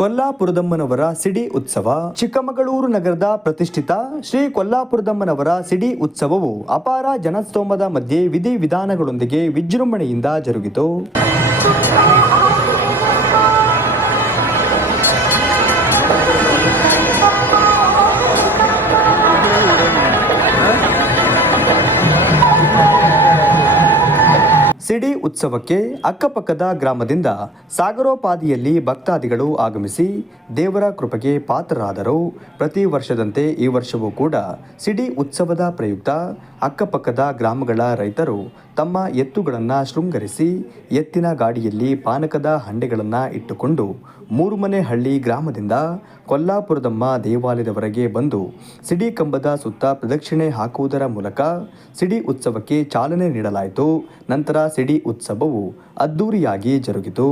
ಕೊಲ್ಲಾಪುರದಮ್ಮನವರ ಸಿಡಿ ಉತ್ಸವ, ಚಿಕ್ಕಮಗಳೂರು ನಗರದ ಪ್ರತಿಷ್ಠಿತ ಶ್ರೀ ಕೊಲ್ಲಾಪುರದಮ್ಮನವರ ಸಿಡಿ ಉತ್ಸವವು ಅಪಾರ ಜನಸ್ತೋಮದ ಮಧ್ಯೆ ವಿಧಿ ವಿಧಾನಗಳೊಂದಿಗೆ ವಿಜೃಂಭಣೆಯಿಂದ ಜರುಗಿತು. ಸಿಡಿ ಉತ್ಸವಕ್ಕೆ ಅಕ್ಕಪಕ್ಕದ ಗ್ರಾಮದಿಂದ ಸಾಗರೋಪಾದಿಯಲ್ಲಿ ಭಕ್ತಾದಿಗಳು ಆಗಮಿಸಿ ದೇವರ ಕೃಪೆಗೆ ಪಾತ್ರರಾದರು. ಪ್ರತಿ ವರ್ಷದಂತೆ ಈ ವರ್ಷವೂ ಕೂಡ ಸಿಡಿ ಉತ್ಸವದ ಪ್ರಯುಕ್ತ ಅಕ್ಕಪಕ್ಕದ ಗ್ರಾಮಗಳ ರೈತರು ತಮ್ಮ ಎತ್ತುಗಳನ್ನು ಶೃಂಗರಿಸಿ ಎತ್ತಿನ ಗಾಡಿಯಲ್ಲಿ ಪಾನಕದ ಹಂಡೆಗಳನ್ನು ಇಟ್ಟುಕೊಂಡು ಮೂರುಮನೆ ಹಳ್ಳಿ ಗ್ರಾಮದಿಂದ ಕೊಲ್ಲಾಪುರದಮ್ಮ ದೇವಾಲಯದವರೆಗೆ ಬಂದು ಸಿಡಿ ಕಂಬದ ಸುತ್ತ ಪ್ರದಕ್ಷಿಣೆ ಹಾಕುವುದರ ಮೂಲಕ ಸಿಡಿ ಉತ್ಸವಕ್ಕೆ ಚಾಲನೆ ನೀಡಲಾಯಿತು. ನಂತರ ಸಿಡಿ ಉತ್ಸವವು ಅದ್ದೂರಿಯಾಗಿ ಜರುಗಿತು.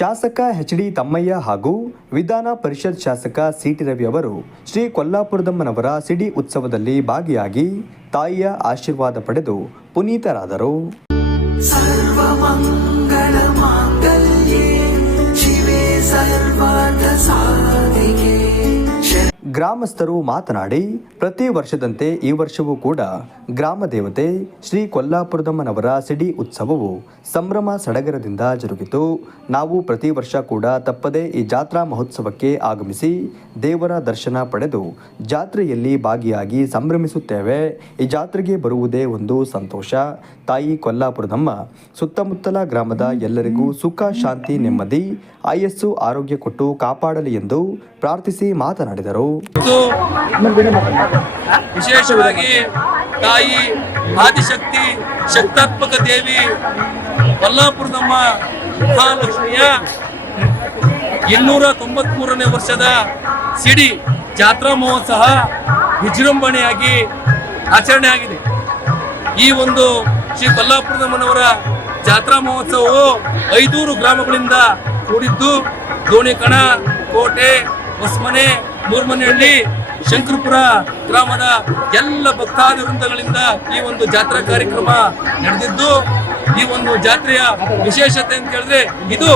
ಶಾಸಕ ಎಚ್ ಡಿ ತಮ್ಮಯ್ಯ ಹಾಗೂ ವಿಧಾನ ಪರಿಷತ್ ಶಾಸಕ ಸಿಟಿ ರವಿ ಅವರು ಶ್ರೀ ಕೊಲ್ಲಾಪುರದಮ್ಮನವರ ಸಿಡಿ ಉತ್ಸವದಲ್ಲಿ ಭಾಗಿಯಾಗಿ ತಾಯಿಯ ಆಶೀರ್ವಾದ ಪಡೆದು ಪುನೀತರಾದರು. ಗ್ರಾಮಸ್ಥರು ಮಾತನಾಡಿ, ಪ್ರತಿ ವರ್ಷದಂತೆ ಈ ವರ್ಷವೂ ಕೂಡ ಗ್ರಾಮ ದೇವತೆ ಶ್ರೀ ಕೊಲ್ಲಾಪುರದಮ್ಮನವರ ಸಿಡಿ ಉತ್ಸವವು ಸಂಭ್ರಮ ಸಡಗರದಿಂದ ಜರುಗಿತು. ನಾವು ಪ್ರತಿ ವರ್ಷ ಕೂಡ ತಪ್ಪದೇ ಈ ಜಾತ್ರಾ ಮಹೋತ್ಸವಕ್ಕೆ ಆಗಮಿಸಿ ದೇವರ ದರ್ಶನ ಪಡೆದು ಜಾತ್ರೆಯಲ್ಲಿ ಭಾಗಿಯಾಗಿ ಸಂಭ್ರಮಿಸುತ್ತೇವೆ. ಈ ಜಾತ್ರೆಗೆ ಬರುವುದೇ ಒಂದು ಸಂತೋಷ. ತಾಯಿ ಕೊಲ್ಲಾಪುರದಮ್ಮ, ಸುತ್ತಮುತ್ತಲ ಗ್ರಾಮದ ಎಲ್ಲರಿಗೂ ಸುಖ, ಶಾಂತಿ, ನೆಮ್ಮದಿ, ಆಯಸ್ಸು, ಆರೋಗ್ಯ ಕೊಟ್ಟು ಕಾಪಾಡಲಿ ಎಂದು ಪ್ರಾರ್ಥಿಸಿ ಮಾತನಾಡಿದರು. ವಿಶೇಷವಾಗಿ ತಾಯಿ ಆದಿಶಕ್ತಿ ಶಕ್ತಾತ್ಮಕ ದೇವಿ ಕೊಲ್ಲಾಪುರದಮ್ಮ ಮಹಾಲಕ್ಷ್ಮಿಯ ಇನ್ನೂರ ತೊಂಬತ್ಮೂರನೇ ವರ್ಷದ ಸಿಡಿ ಜಾತ್ರಾ ಮಹೋತ್ಸವ ವಿಜೃಂಭಣೆಯಾಗಿ ಆಚರಣೆ ಆಗಿದೆ ಈ ಒಂದು ಶ್ರೀ ಕೊಲ್ಲಾಪುರದಮ್ಮನವರ ಜಾತ್ರಾ ಮಹೋತ್ಸವವು ಐದೂರು ಗ್ರಾಮಗಳಿಂದ ಕೂಡಿದ್ದು, ದೋಣಿಕಣ, ಕೋಟೆ, ಹೊಸಮನೆ ಮೂರ್ಮನೆಹಳ್ಳಿ ಶಂಕರಪುರ ಗ್ರಾಮದ ಎಲ್ಲ ಭಕ್ತಾದಿ ವೃಂದಗಳಿಂದ ಈ ಒಂದು ಜಾತ್ರಾ ಕಾರ್ಯಕ್ರಮ ನಡೆದಿದ್ದು, ಈ ಒಂದು ಜಾತ್ರೆಯ ವಿಶೇಷತೆ ಅಂತ ಹೇಳಿದ್ರೆ ಇದು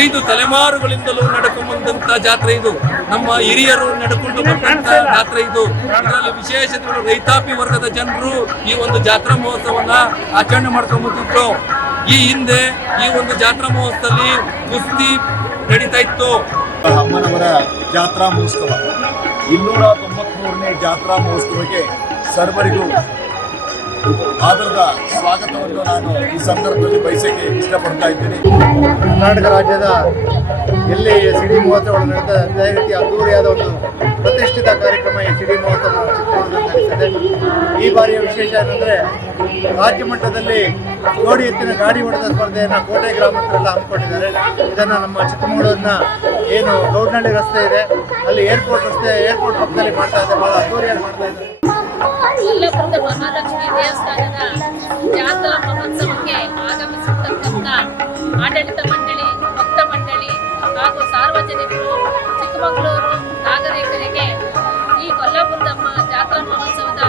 ಐದು ತಲೆಮಾರುಗಳಿಂದಲೂ ನಡ್ಕೊಂಡ್ಬಂದಂತ ಜಾತ್ರೆ ಇದು. ನಮ್ಮ ಹಿರಿಯರು ನಡ್ಕೊಂಡು ಬಂದಂತ ಜಾತ್ರೆ ಇದು. ಇದರಲ್ಲಿ ವಿಶೇಷತೆಗಳು, ರೈತಾಪಿ ವರ್ಗದ ಜನರು ಈ ಒಂದು ಜಾತ್ರಾ ಮಹೋತ್ಸವನ್ನ ಆಚರಣೆ ಮಾಡ್ಕೊಂಡು ಬಂದಿದ್ರು. ಈ ಹಿಂದೆ ಈ ಒಂದು ಜಾತ್ರಾ ಮಹೋತ್ಸವದಲ್ಲಿ ಕುಸ್ತಿ ನಡೀತಾ ಇತ್ತು. ಅಮ್ಮನವರ ಜಾತ್ರಾ ಮಹೋತ್ಸವ. ಇನ್ನೂರ ತೊಂಬತ್ಮೂರನೇ ಜಾತ್ರಾ ಮಹೋತ್ಸವಕ್ಕೆ ಸರ್ವರಿಗೂ ಆದರದ ಸ್ವಾಗತವನ್ನು ನಾನು ಈ ಸಂದರ್ಭದಲ್ಲಿ ಬಯಸಕ್ಕೆ ಇಷ್ಟಪಡ್ತಾ ಇದ್ದೀನಿ. ಕರ್ನಾಟಕ ರಾಜ್ಯದ ಎಲ್ಲಿ ಸಿಡಿ ಮಹೋತ್ಸವಗಳು ನಡೆದ ರೀತಿ ಅದ್ದೂರಿಯಾದ ಒಂದು ಪ್ರತಿಷ್ಠಿತ ಕಾರ್ಯಕ್ರಮ ಈ ಸಿಡಿ ಮಹೋತ್ಸವ ಚಿಕ್ಕಮಗಳೂರಿನಲ್ಲಿ ನಡೆಸಿದೆ. ಈ ಬಾರಿಯ ವಿಶೇಷ ಏನಂದರೆ ರಾಜ್ಯ ಮಟ್ಟದಲ್ಲಿ ಜೋಡಿ ಎತ್ತಿನ ಗಾಡಿ ಹೊಡೆದ ಸ್ಪರ್ಧೆಯನ್ನು ಕೋಟೆ ಗ್ರಾಮಸ್ಥರೆಲ್ಲ ಹಮ್ಮಿಕೊಂಡಿದ್ದಾರೆ. ಇದನ್ನು ನಮ್ಮ ಚಿಕ್ಕಮಗಳೂರಿನ ಏನು ಗೌಡ್ನಳ್ಳಿ ರಸ್ತೆ ಇದೆ. ಅಲ್ಲಿ ಏರ್ಪೋರ್ಟ್ ರಸ್ತೆ ಏರ್ಪೋರ್ಟ್ ಪಕ್ಕದಲ್ಲಿ ಮಾಡ್ತಾ ಇದ್ದಾರೆ. ಬಹಳ ಅದ್ದೂರಿಯಾಗಿ ಮಾಡ್ತಾ ಇದ್ದಾರೆ. ಕೊಲ್ಲಪುರದ ಮಹಾಲಕ್ಷ್ಮಿ ದೇವಸ್ಥಾನದ ಜಾತ್ರಾ ಮಹೋತ್ಸವಕ್ಕೆ ಆಗಮಿಸಿರ್ತಕ್ಕಂಥ ಆಡಳಿತ ಮಂಡಳಿ, ಭಕ್ತ ಮಂಡಳಿ ಹಾಗೂ ಸಾರ್ವಜನಿಕರು ಚಿಕ್ಕಮಗಳೂರು ನಾಗರಿಕರಿಗೆ ಈ ಕೊಲ್ಲಾಪುರದ ಜಾತ್ರಾ ಮಹೋತ್ಸವದ